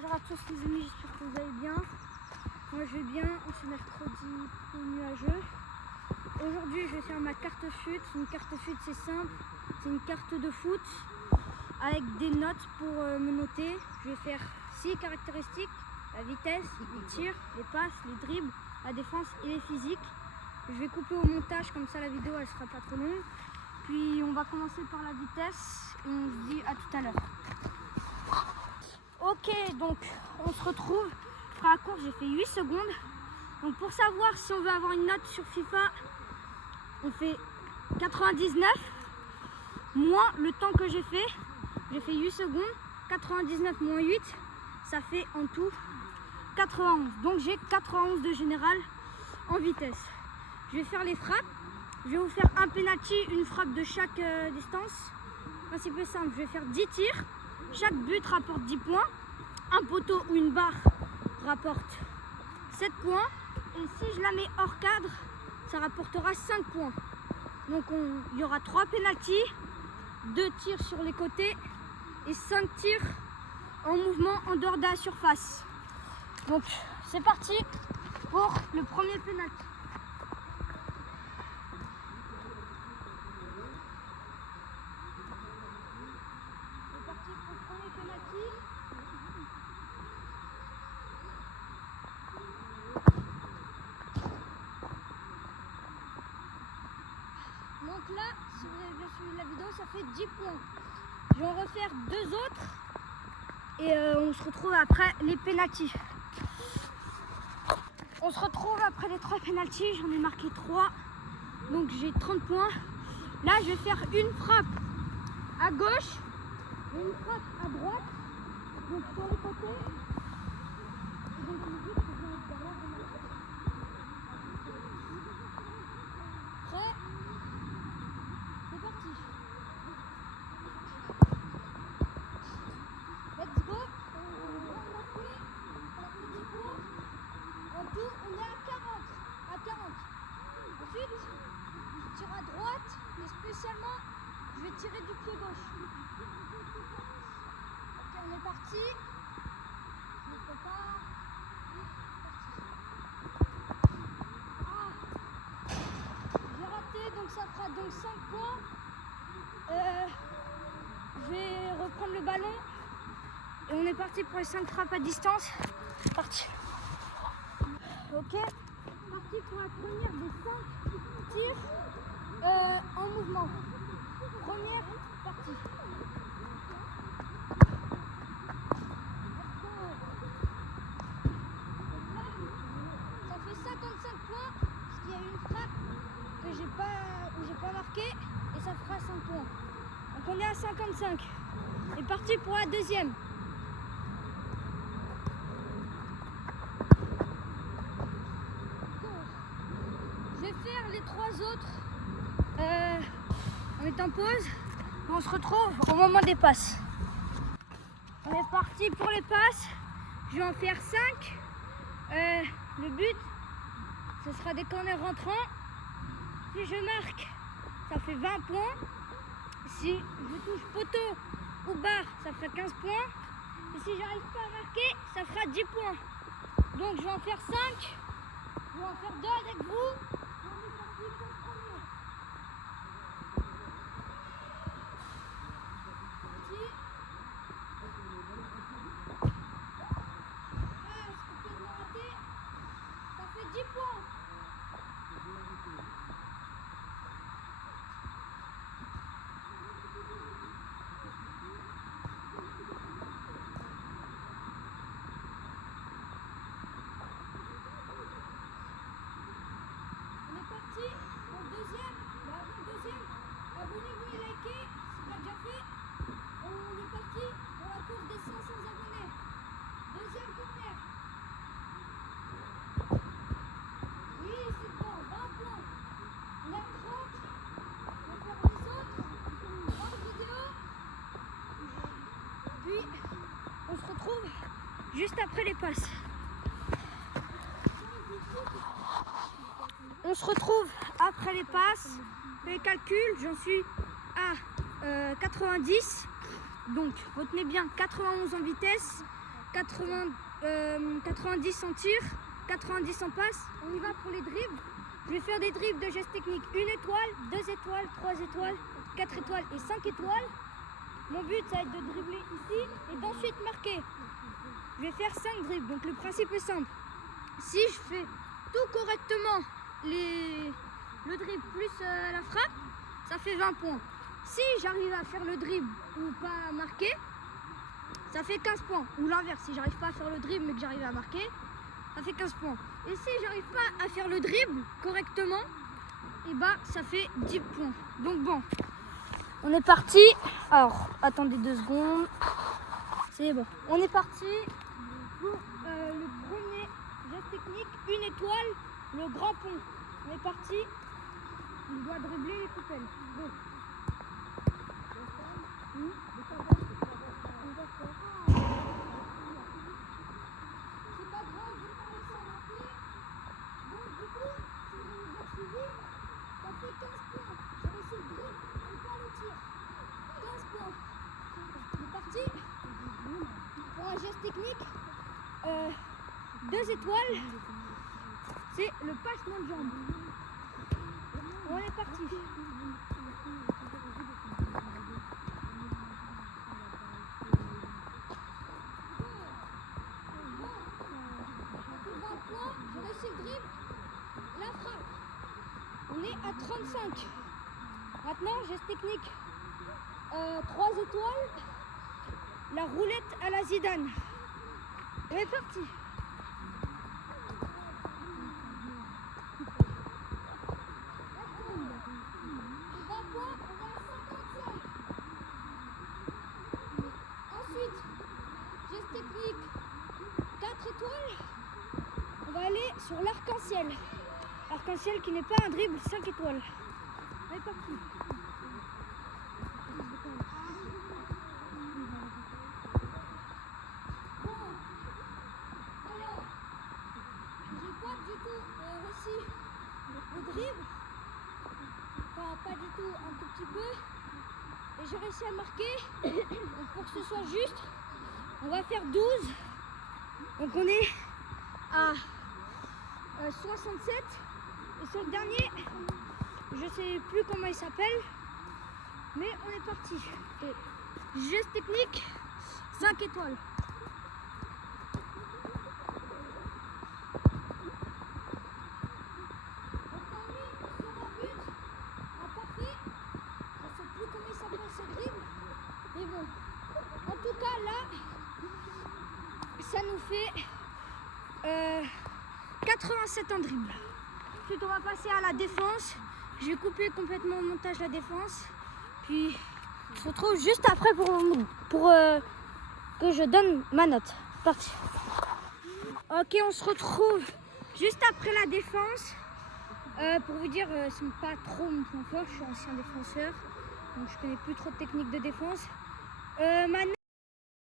Bonjour à tous les amis, j'espère que vous allez bien. Moi je vais bien, on se mercredi nuageux. Aujourd'hui je vais faire ma carte FUT. Une carte FUT c'est simple, c'est une carte de foot avec des notes pour me noter. Je vais faire 6 caractéristiques, la vitesse, les tirs, les passes, les dribbles, la défense et les physiques. Je vais couper au montage, comme ça la vidéo elle sera pas trop longue. Puis on va commencer par la vitesse et on se dit à tout à l'heure. Ok, donc on se retrouve. Pour la course, j'ai fait 8 secondes. Donc pour savoir si on veut avoir une note sur FIFA, on fait 99 moins le temps que j'ai fait. J'ai fait 8 secondes. 99 moins 8, ça fait en tout 91. Donc j'ai 91 de général en vitesse. Je vais faire les frappes. Je vais vous faire un penalty, une frappe de chaque distance. Le principe est simple, je vais faire 10 tirs. Chaque but rapporte 10 points. Un poteau ou une barre rapporte 7 points. Et si je la mets hors cadre, ça rapportera 5 points. Donc il y aura 3 pénaltys, 2 tirs sur les côtés et 5 tirs en mouvement en dehors de la surface. Donc c'est parti pour le premier pénalty. C'est parti pour le premier pénalty. Donc là, si vous avez bien suivi la vidéo, ça fait 10 points. Je vais en refaire 2 autres et on se retrouve après les pénaltys. On se retrouve après les 3 pénaltys, j'en ai marqué 3, donc j'ai 30 points. Là, je vais faire une frappe à gauche et une frappe à droite, donc sur les côtés. Donc, le but, c'est de mettre derrière le marqueur. Prêt? C'est parti. Let's go. On a fait 10 points. En tout, on est à 40. Ensuite, je tire à droite et spécialement, je vais tirer du pied gauche. Ok, on est parti. Je me prépare. J'ai raté, donc ça fera donc 5 points. Je vais reprendre le ballon et on est parti pour les 5 frappes à distance. Parti. Ok, parti pour la première des 5 tirs en mouvement. Première partie. Ça fait 55 points parce qu'il y a eu une frappe que j'ai pas marqué et ça fera 5 points. Donc on est à 55. Et parti pour la deuxième. Je vais faire les 3 autres. On est en pause. On se retrouve au moment des passes. On est parti pour les passes. Je vais en faire 5. Le but, ce sera des corners rentrants. Si je marque, ça fait 20 points. Si je touche poteau ou barre, ça fera 15 points. Et si j'arrive pas à marquer, ça fera 10 points. Donc je vais en faire 5. Je vais en faire 2 avec vous. On est parti pour le premier. Parti. Ah, c'est complètement raté. Ça fait 10 points. On est parti pour le deuxième. Mais avant le deuxième, abonnez-vous et likez, c'est pas déjà fait. On est parti pour la course des 500 abonnés. Deuxième corner. Oui, c'est bon, 20 points. On est à 30. On va faire les autres. Dans la vidéo. Puis, on se retrouve juste après les passes. On se retrouve après les passes. Les calculs, j'en suis à 90. Donc retenez bien 91 en vitesse, 90 en tir, 90 en passe. On y va pour les dribbles. Je vais faire des dribbles de gestes techniques 1 étoile, 2 étoiles, 3 étoiles, 4 étoiles et 5 étoiles. Mon but, ça va être de dribbler ici et d'ensuite marquer. Je vais faire 5 dribbles, donc le principe est simple. Si je fais tout correctement, le dribble plus la frappe, ça fait 20 points. Si j'arrive à faire le dribble ou pas à marquer, ça fait 15 points. Ou l'inverse, si j'arrive pas à faire le dribble mais que j'arrive à marquer, ça fait 15 points. Et si j'arrive pas à faire le dribble correctement, et bah ça fait 10 points. Donc bon, on est parti. Alors, attendez 2 secondes. C'est bon. On est parti pour le premier geste technique, 1 étoile, le grand pont. On est parti. Il doit dribbler les poubelles. Bon. C'est pas grave, je vais pas laisser en marquer. Bon, du coup, si vous avez suivi, ça fait 15 points. J'ai réussi le dribble et pas le tir. 15 points. On est parti pour un geste technique. 2 étoiles. C'est le passement de jambe. On est parti. J'ai réussi le dribble, la frappe. On est à 35. Maintenant, geste technique 3 étoiles, la roulette à la Zidane. On est parti. Ensuite, geste technique 4 étoiles. On va aller sur l'arc-en-ciel. Arc-en-ciel qui n'est pas un dribble 5 étoiles. On est parti. Bon, alors, j'ai pas du tout réussi le dribble. Enfin, pas du tout, un tout petit peu. Et j'ai réussi à marquer. Donc pour que ce soit juste, on va faire 12. Donc on est à 67. Et sur le dernier, je sais plus comment il s'appelle, mais on est parti. Et geste technique 5 étoiles. Mais bon, en tout cas là, ça nous fait 87 en dribble. Ensuite on va passer à la défense. Je vais couper complètement au montage la défense. Puis on se retrouve juste après pour que je donne ma note. Parti. Ok, on se retrouve juste après la défense. Pour vous dire, c'est pas trop mon point fort. Je suis ancien défenseur, donc je connais plus trop de techniques de défense. Ma note